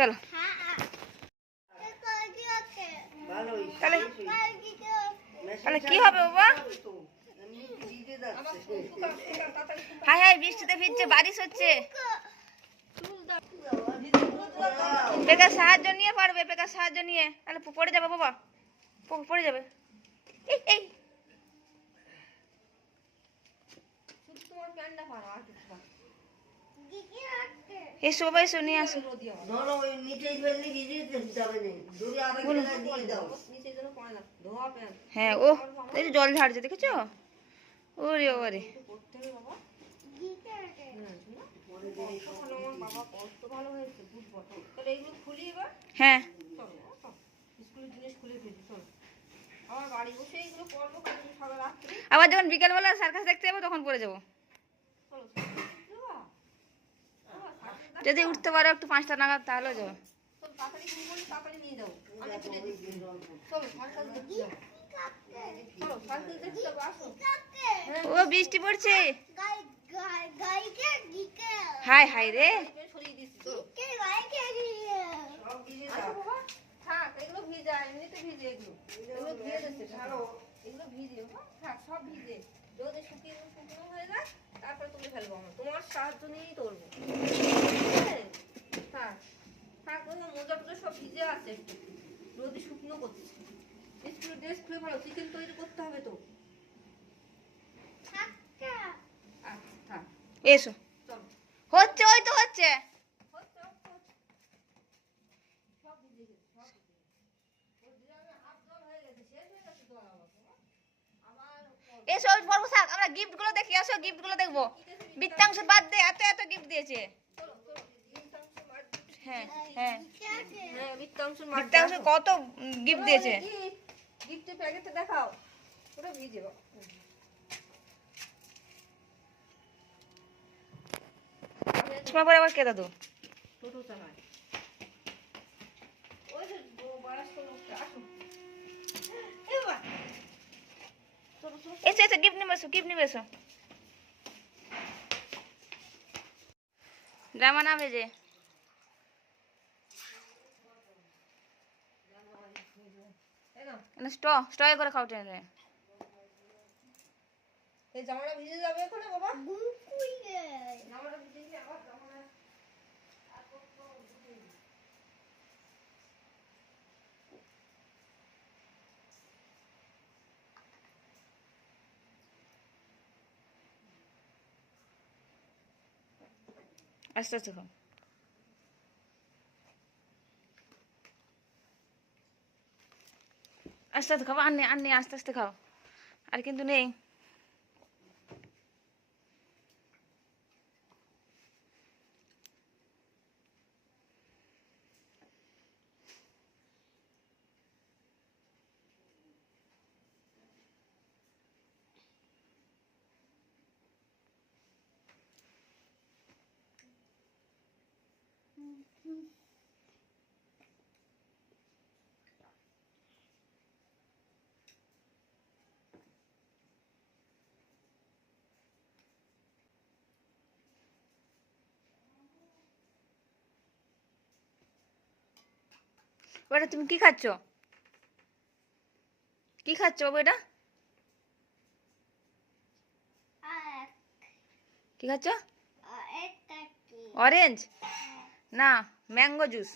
চলো তাহলে তাহলে কি হবে বাবা? হাই হাই বৃষ্টিতে ভিজছে, বারিশ হচ্ছে। পেকার সাহায্য নিয়ে পারবে, পেকার সাহায্য নিয়ে, তাহলে পড়ে যাবে বাবা, পড়ে যাবে। এই এসো বাবা, এসো নিয়ে আসো। হ্যাঁ ও এই জল ঝাড়ছে, দেখেছো? ওরে ওরে হ্যাঁ আবার যখন বিকেলবেলা সার্কাস দেখতে যাবো তখন পড়ে যাবো। যদি উঠতে পারো একটু 5টা নাগাদ তাহলে যাবো। ও বৃষ্টি পড়ছে, হাই হাই রে। এগুলো ভিজা, এমনিতে ভিজে, এগুলো ভিজে সব ভিজে, রোদে শুকনো হয়ে যায়, তারপরে তুলে ফেলবো। আমরা তোমার সাহায্য নিয়েই তুলবো। মোজা টোজা সব ভিজে আছে, একটু রোদে শুকনো করছে। স্কুল ড্রেস খুলে ভালো, চিকেন তৈরি করতে হবে তো। এসো হচ্ছে, ওই তো হচ্ছে। এসো পর্ব থাক, আমরা গিফট গুলো দেখি, আসো গিফট গুলো দেখবো। বৃত্তাংশের বার্থডে এত এত গিফট দিয়েছে। হ্যাঁ হ্যাঁ বৃত্তাংশ কত গিফট দিয়েছে। গিফটের প্যাকেটটা দেখাও, পুরো ভিজে। চশমা পরে আবার কে দাদু? টোটো চালায়। ওই যে বয়স্ক লোকটা, আসো। এসো এসো গিফট নিবে, এসো গিফট নিবে, এসো। ড্রামা না ভেজে স্ট্রয় করে খাও ট্রেনে। এই জামাটা ভিজে যাবে এখন বাবা। জামাটা ভিজে গেলে আবার জামাটা আস্তে আস্তে খাও। আস্তে আস্তে খাও, আর নেই আস্তে আস্তে খাও, আর কিন্তু নেই। ওটা তুমি কি খাচ্ছ? কি খাচ্ছ বাবু এটা? কি খাচ্ছ? অরেঞ্জ না, ম্যাঙ্গো জুস।